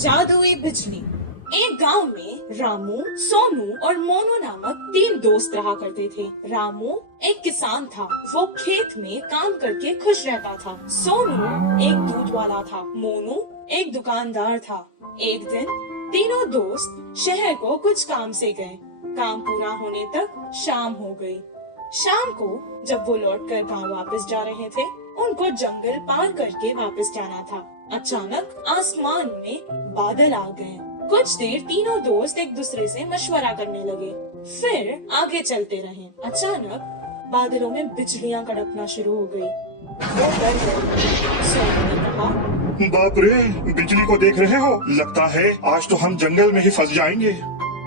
जादुई बिजली। एक गांव में रामू, सोनू और मोनू नामक तीन दोस्त रहा करते थे। रामू एक किसान था। वो खेत में काम करके खुश रहता था। सोनू एक दूध वाला था। मोनू एक दुकानदार था। एक दिन तीनों दोस्त शहर को कुछ काम से गए। काम पूरा होने तक शाम हो गई। शाम को जब वो लौटकर गांव वापस जा रहे थे, उनको जंगल पार करके वापस जाना था। अचानक आसमान में बादल आ गए। कुछ देर तीनों दोस्त एक दूसरे से मशवरा करने लगे, फिर आगे चलते रहे। अचानक बादलों में बिजलियां कड़कना शुरू हो गई। वो डर गए। सोनू ने कहा, बाप रे, बिजली को देख रहे हो? लगता है आज तो हम जंगल में ही फंस जाएंगे।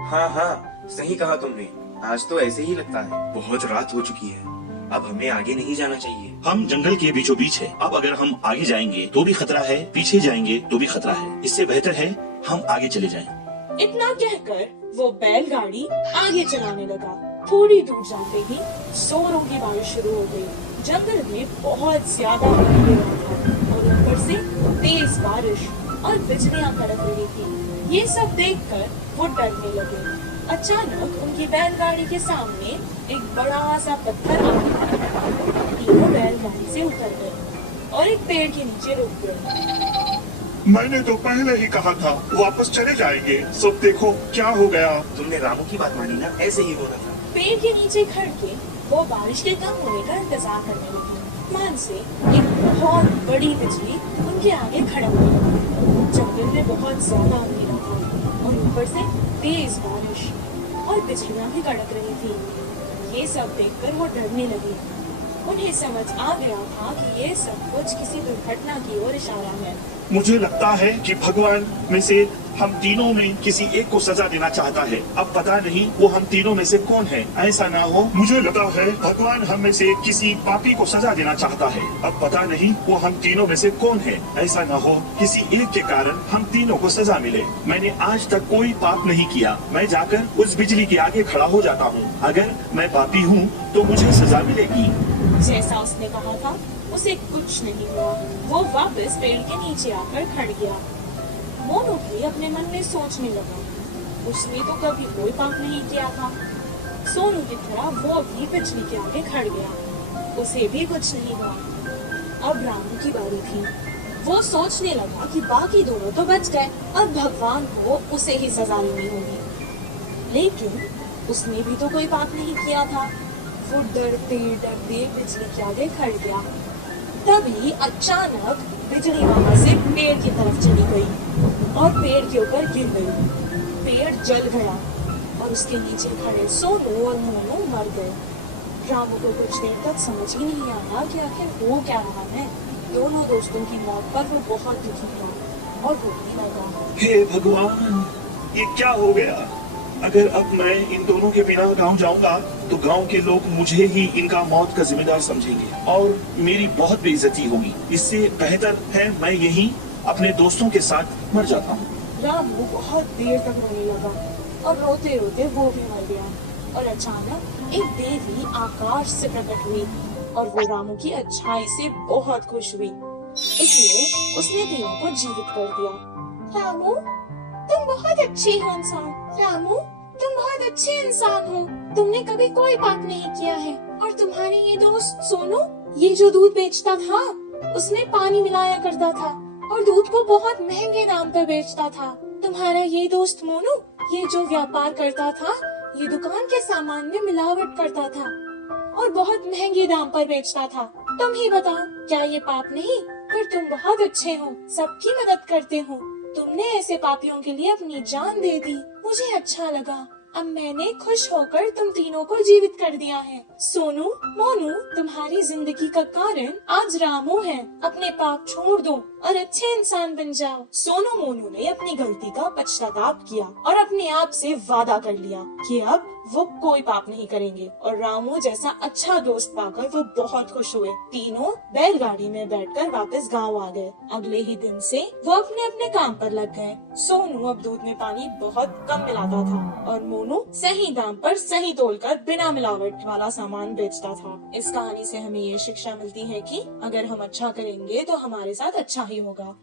हाँ हाँ, सही कहा तुमने। आज तो ऐसे ही लगता है। बहुत रात हो चुकी है, अब हमें आगे नहीं जाना चाहिए। हम जंगल के बीचों बीच है। अब अगर हम आगे जाएंगे तो भी खतरा है, पीछे जाएंगे तो भी खतरा है। इससे बेहतर है हम आगे चले जाएं। इतना कहकर वो बैलगाड़ी आगे चलाने लगा। थोड़ी दूर जाते ही जोरों की बारिश शुरू हो गई। जंगल में बहुत ज्यादा अंधेरा था और ऊपर से तेज बारिश और बिजलियां कड़क रही थी। ये सब देखकर वो डरने लगे। अचानक उनकी बैलगाड़ी के सामने एक बड़ा सा पत्थर आ गया। तीनों बैलगाड़ी से उतर गए और एक पेड़ के नीचे रुक गए। मैंने तो पहले ही कहा था वापस चले जाएंगे। सब देखो क्या हो गया। तुमने रामू की बात मानी ना, ऐसे ही होना था। पेड़ के नीचे खड़ के वो बारिश के कम होने का इंतजार करने लगे। आसमान से एक बहुत बड़ी बिजली उनके आगे खड़क गई। जंगल में बहुत ज्यादा अंधेरा था और ऊपर से तेज बारिश और बिजलियां भी कड़क रही थी। ये सब देखकर वो डरने लगे। उन्हें समझ आ गया था कि ये सब कुछ किसी दुर्घटना की ओर इशारा है। मुझे लगता है कि भगवान में से हम तीनों में किसी एक को सजा देना चाहता है। अब पता नहीं वो हम तीनों में से कौन है। ऐसा ना हो, मुझे लगता है भगवान हम में से किसी पापी को सजा देना चाहता है। अब पता नहीं वो हम तीनों में से कौन है। ऐसा ना हो किसी एक के कारण हम तीनों को सजा मिले। मैंने आज तक कोई पाप नहीं किया। मैं जाकर उस बिजली के आगे खड़ा हो जाता हूँ। अगर मैं पापी हूँ तो मुझे सजा मिलेगी। जैसा उसने कहा था उसे कुछ नहीं हुआ। वो वापस पेड़ के नीचे आकर खड़ गया। मोनू भी अपने मन में सोचने लगा, उसने तो कभी कोई पाप नहीं किया था। सोनू की तरह वो भी बिजली के आगे खड़ गया, उसे भी कुछ नहीं हुआ। अब रामू की बारी थी। वो सोचने लगा कि बाकी दोनों तो बच गए, अब भगवान को उसे ही सजा लेनी होगी। लेकिन उसने भी तो कोई पाप नहीं किया था। वो डरते डरते बिजली के आगे खड़ गया। तभी अचानक बिजली वहां से पेड़ की तरफ चली गई और पेड़ के ऊपर गिर गई। पेड़ जल गया और उसके नीचे खड़े सोनू और मोनू मर गए। रामू को कुछ देर तक समझ ही नहीं आया कि आखिर हो क्या रहा है। दोनों दोस्तों की मौत पर वो बहुत दुखी था और रोने लगा। हे भगवान, ये क्या हो गया? अगर अब मैं इन दोनों के बिना गांव जाऊंगा तो गांव के लोग मुझे ही इनका मौत का जिम्मेदार समझेंगे और मेरी बहुत बेइज्जती होगी। इससे बेहतर है मैं यहीं अपने दोस्तों के साथ मर जाता हूँ। रामू बहुत देर तक रोने लगा और रोते रोते वो भी मर गया। और अचानक एक देवी आकाश से प्रकट हुई और वो रामू की अच्छाई से बहुत खुश हुई, इसलिए उसने तीनों को जीवित कर दिया। रामू, तुम बहुत अच्छे हो इंसान। रामू, तुम बहुत अच्छे इंसान हो। तुमने कभी कोई पाप नहीं किया है। और तुम्हारे ये दोस्त सोनू, ये जो दूध बेचता था उसमें पानी मिलाया करता था और दूध को बहुत महंगे दाम पर बेचता था। तुम्हारा ये दोस्त मोनू, ये जो व्यापार करता था, ये दुकान के सामान में मिलावट करता था और बहुत महंगे दाम पर बेचता था। तुम ही बताओ, क्या ये पाप नहीं? पर तुम बहुत अच्छे हो, सबकी मदद करते हो। तुमने ऐसे पापियों के लिए अपनी जान दे दी। मुझे अच्छा लगा। अब मैंने खुश होकर तुम तीनों को जीवित कर दिया है। सोनू, मोनू, तुम्हारी जिंदगी का कारण आज रामू है। अपने पाप छोड़ दो और अच्छे इंसान बन जाओ। सोनू मोनू ने अपनी गलती का पश्चाताप किया और अपने आप से वादा कर लिया कि अब वो कोई पाप नहीं करेंगे। और रामू जैसा अच्छा दोस्त पाकर वो बहुत खुश हुए। तीनों बैलगाड़ी में बैठकर वापस गांव आ गए। अगले ही दिन से वो अपने अपने काम पर लग गए। सोनू अब दूध में पानी बहुत कम मिलाता था और मोनू सही दाम पर सही तोलकर बिना मिलावट वाला सामान बेचता था। इस कहानी से हमें ये शिक्षा मिलती है कि अगर हम अच्छा करेंगे तो हमारे साथ अच्छा ही होगा।